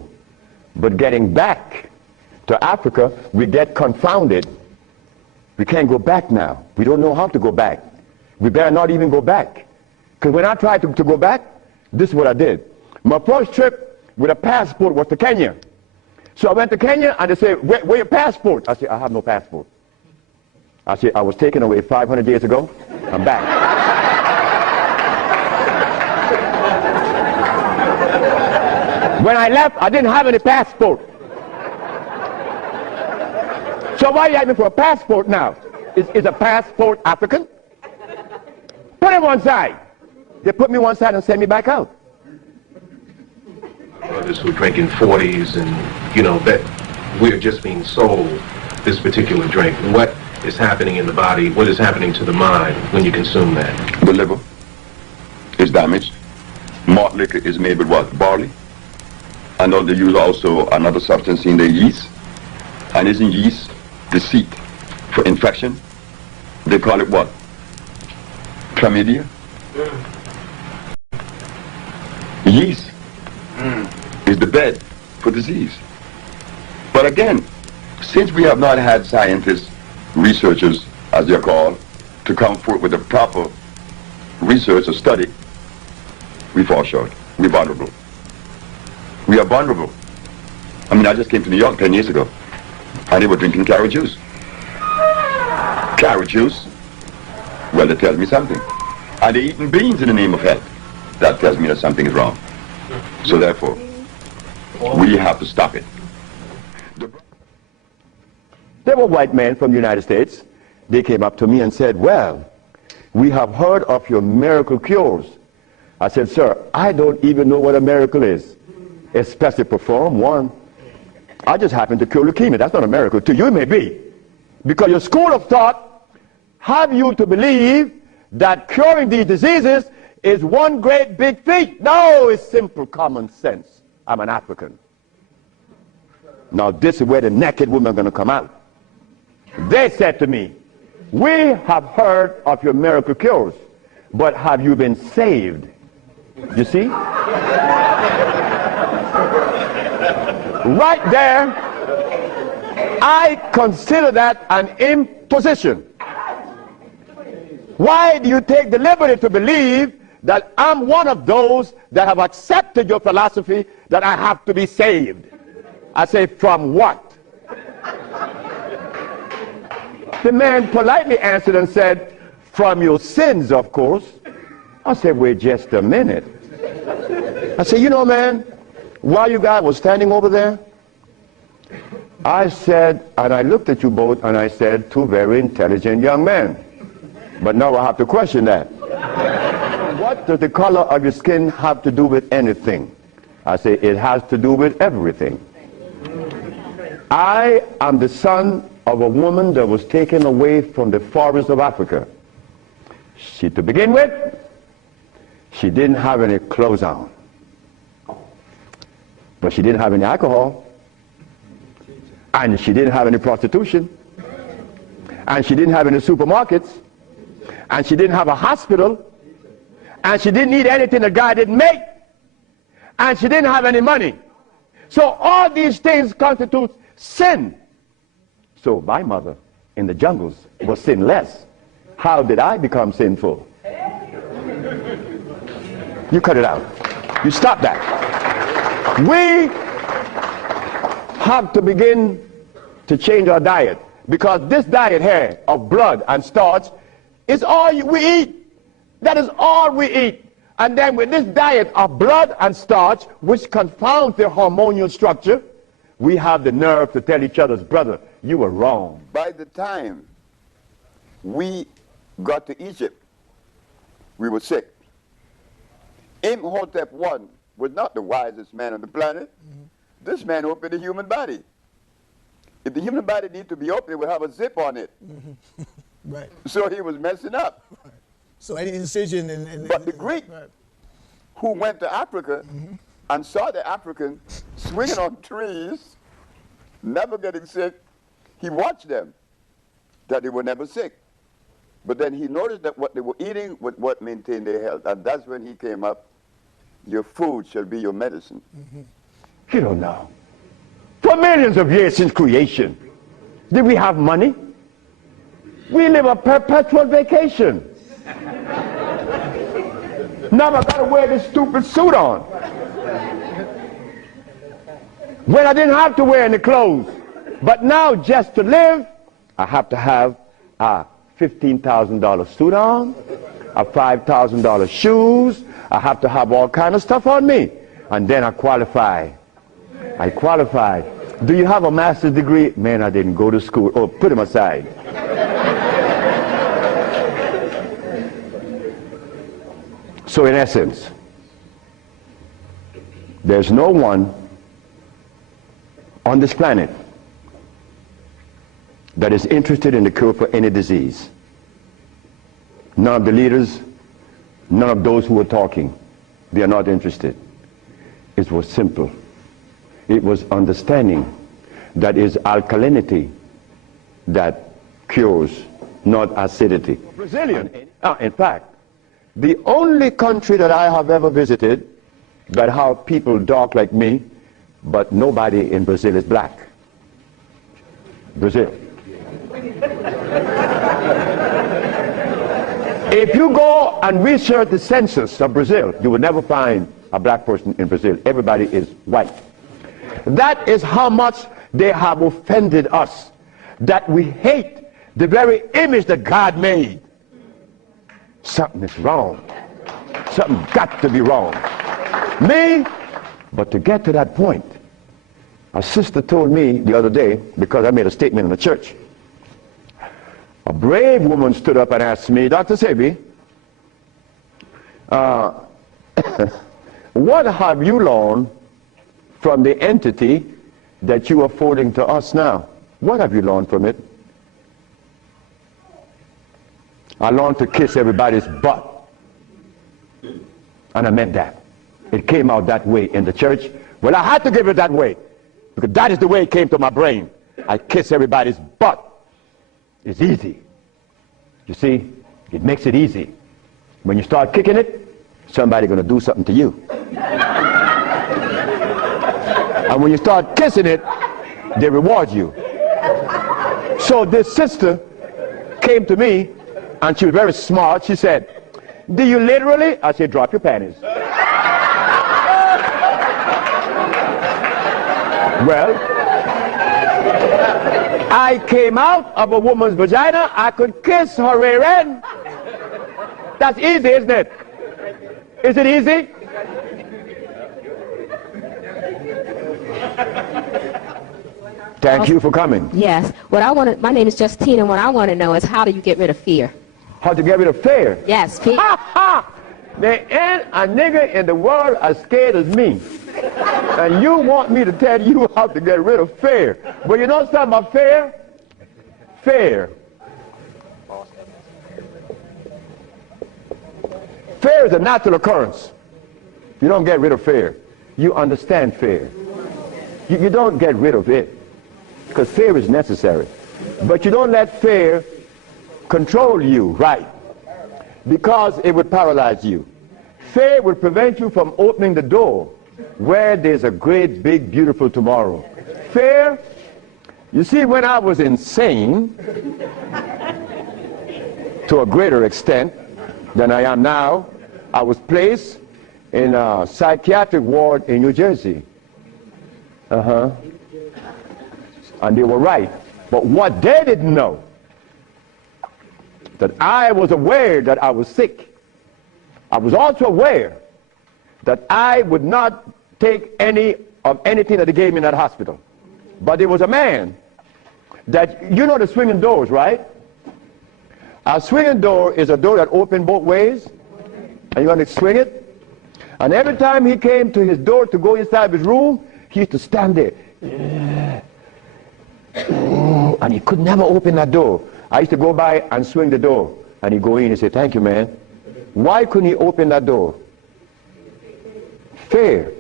But getting back to Africa, we get confounded. We can't go back now. We don't know how to go back. We better not even go back. Because when I tried to go back, this is what I did. My first trip with a passport was to Kenya. So I went to Kenya and they said, where your passport? I said, I have no passport. I said, I was taken away 500 years ago. I'm back. When I left, I didn't have any passport. So why are you asking for a passport now? Is a passport African? Put it one side. They put me one side and send me back out. Brothers who are drinking 40s and, you know, that we're just being sold this particular drink. What is happening in the body? What is happening to the mind when you consume that? The liver is damaged. Malt liquor is made with what? Barley. I know they use also another substance in the yeast. And isn't yeast the seat for infection? They call it what? Chlamydia. Yeast is the bed for disease. But again, since we have not had scientists, researchers, as they're called, to come forth with the proper research or study, we fall short. We're vulnerable. We are vulnerable. I mean, I just came to New York 10 years ago, and they were drinking carrot juice. Carrot juice? Well, that tells me something. And they're eating beans in the name of health. That tells me that something is wrong. So therefore, we have to stop it. There were white men from the United States. They came up to me and said, well, we have heard of your miracle cures. I said, sir, I don't even know what a miracle is, especially perform one. I just happen to cure leukemia. That's not a miracle. To you it may be. Because your school of thought have you to believe that curing these diseases is one great big feat. No, it's simple common sense. I'm an African. Now this is where the naked women are going to come out. They said to me, we have heard of your miracle cures, but have you been saved? You see? Right there, I consider that an imposition. Why do you take the liberty to believe that I'm one of those that have accepted your philosophy that I have to be saved? I say, from what? The man politely answered and said, from your sins, of course. I said, wait just a minute. I said, you know, man, while you guys were standing over there, I said, and I looked at you both, and I said, two very intelligent young men. But now I have to question that. What does the color of your skin have to do with anything? I say, it has to do with everything. I am the son of a woman that was taken away from the forests of Africa. She, to begin with, she didn't have any clothes on. But she didn't have any alcohol. And she didn't have any prostitution. And she didn't have any supermarkets. And she didn't have a hospital. And she didn't need anything that God didn't make. And she didn't have any money. So all these things constitute sin. So my mother in the jungles was sinless. How did I become sinful? You cut it out. You stop that. We have to begin to change our diet, because this diet here of blood and starch is all we eat. That is all we eat. And then with this diet of blood and starch, which confounds the hormonal structure, we have the nerve to tell each other's brother, you were wrong. By the time we got to Egypt, we were sick. Imhotep I was not the wisest man on the planet. This man opened the human body. If the human body needs to be opened, it would have a zip on it. Right. So he was messing up. Right. So any incision But the Greek who went to Africa and saw the Africans swinging on trees, never getting sick, he watched them, that they were never sick. But then he noticed that what they were eating was what maintained their health. And that's when he came up, your food shall be your medicine. You don't know. For millions of years since creation, did we have money? We live a perpetual vacation. Now I've got to wear this stupid suit on. When I didn't have to wear any clothes. But now just to live, I have to have a $15,000 suit on, a $5,000 shoes. I have to have all kind of stuff on me. And then I qualify. I qualify. Do you have a master's degree? Man, I didn't go to school. Oh, put him aside. So in essence, there's no one on this planet that is interested in the cure for any disease. None of the leaders, none of those who are talking, they are not interested. It was simple. It was understanding that is alkalinity that cures, not acidity. Brazilian. In fact, the only country that I have ever visited that have people dark like me, but nobody in Brazil is black. Brazil. If you go and research the census of Brazil, you will never find a black person in Brazil. Everybody is white. That is how much they have offended us, that we hate the very image that God made. Something is wrong. Something got to be wrong. Me, but to get to that point, a sister told me the other day, because I made a statement in the church, a brave woman stood up and asked me, Dr. Sebi, what have you learned from the entity that you are forwarding to us now? What have you learned from it? I learned to kiss everybody's butt. And I meant that. It came out that way in the church. Well, I had to give it that way, because that is the way it came to my brain. I kiss everybody's butt. It's easy. You see, it makes it easy. When you start kicking it, somebody's going to do something to you. And when you start kissing it, they reward you. So this sister came to me, and she was very smart. She said, do you literally? I said, drop your panties. Well, I came out of a woman's vagina. I could kiss her rear end. That's easy, isn't it? Is it easy? Thank you for coming. Yes. My name is Justine, and what I want to know is, how do you get rid of fear? How to get rid of fear? Yes, fear. Ha ha! There ain't a nigger in the world as scared as me. And you want me to tell you how to get rid of fear. But you know something about fear? Fear. Fear is a natural occurrence. You don't get rid of fear. You understand fear. You don't get rid of it, because fear is necessary. But you don't let fear control you, right? Because it would paralyze you. Fear would prevent you from opening the door where there's a great, big, beautiful tomorrow. Fear, you see, when I was insane, to a greater extent than I am now, I was placed in a psychiatric ward in New Jersey. And they were right. But what they didn't know, that I was aware that I was sick. I was also aware that I would not take any of anything that they gave me in that hospital. But there was a man that, you know the swinging doors, right? A swinging door is a door that opens both ways, and you're going to swing it. And every time he came to his door to go inside his room, he used to stand there. And he could never open that door. I used to go by and swing the door. And he'd go in and say, thank you, man. Why couldn't he open that door? Fear.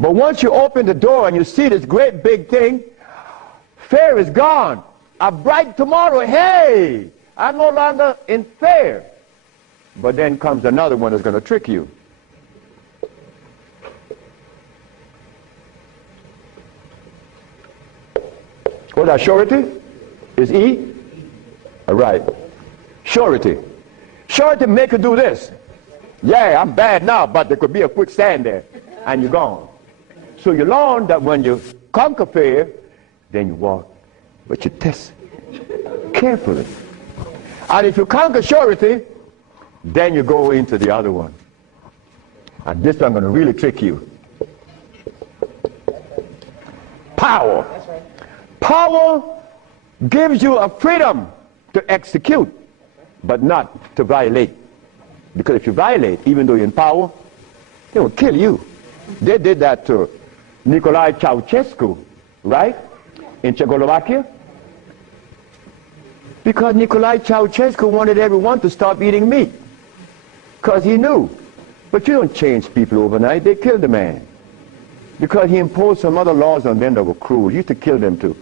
But once you open the door and you see this great big thing, fear is gone. A bright tomorrow, hey, I'm no longer in fear. But then comes another one that's going to trick you. What's that, surety? Is E? All right. Surety. Surety make you do this. Yeah, I'm bad now, but there could be a quicksand there, and you're gone. So you learn that when you conquer fear, then you walk, but you test carefully. And if you conquer surety, then you go into the other one. And this one I'm going to really trick you. Power. Power gives you a freedom to execute, but not to violate. Because if you violate, even though you're in power, they will kill you. They did that to Nicolae Ceausescu, right? In Czechoslovakia. Because Nicolae Ceausescu wanted everyone to stop eating meat. Because he knew. But you don't change people overnight. They killed the man. Because he imposed some other laws on them that were cruel. He used to kill them too.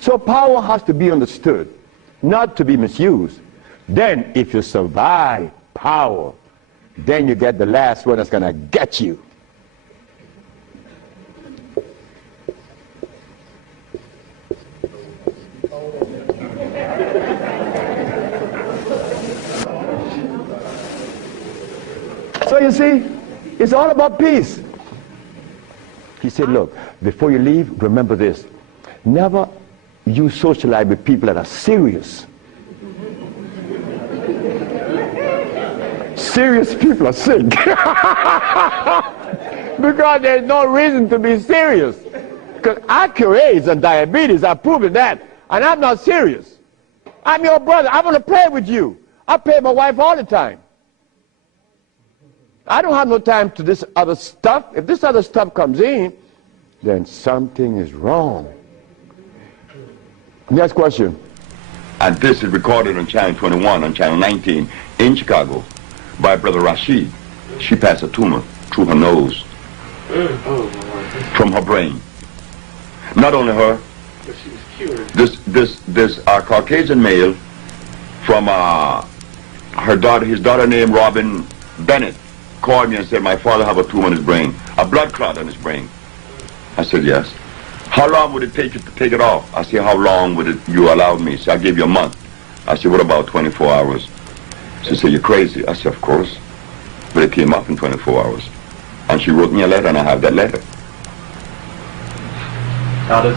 So power has to be understood, not to be misused. Then if you survive power, then you get the last one that's going to get you. So you see, it's all about peace. He said, look, before you leave, remember this. Never you socialize with people that are serious. Serious people are sick. Because there's no reason to be serious. Because I cure AIDS and diabetes, I've proven that. And I'm not serious. I'm your brother. I want to play with you. I play with my wife all the time. I don't have no time to this other stuff. If this other stuff comes in, then something is wrong. Next question. And this is recorded on Channel 21, on Channel 19 in Chicago by Brother Rashid. She passed a tumor through her nose from her brain. Not only her, But she was cured. this Caucasian male from his daughter named Robin Bennett called me and said, my father have a tumor in his brain, a blood clot in his brain. I said, yes. How long would it take you to take it off? I said, how long would you allow me? She said, I'll give you a month. I said, what about 24 hours? She said, you're crazy. I said, of course. But it came off in 24 hours. And she wrote me a letter, and I have that letter. How does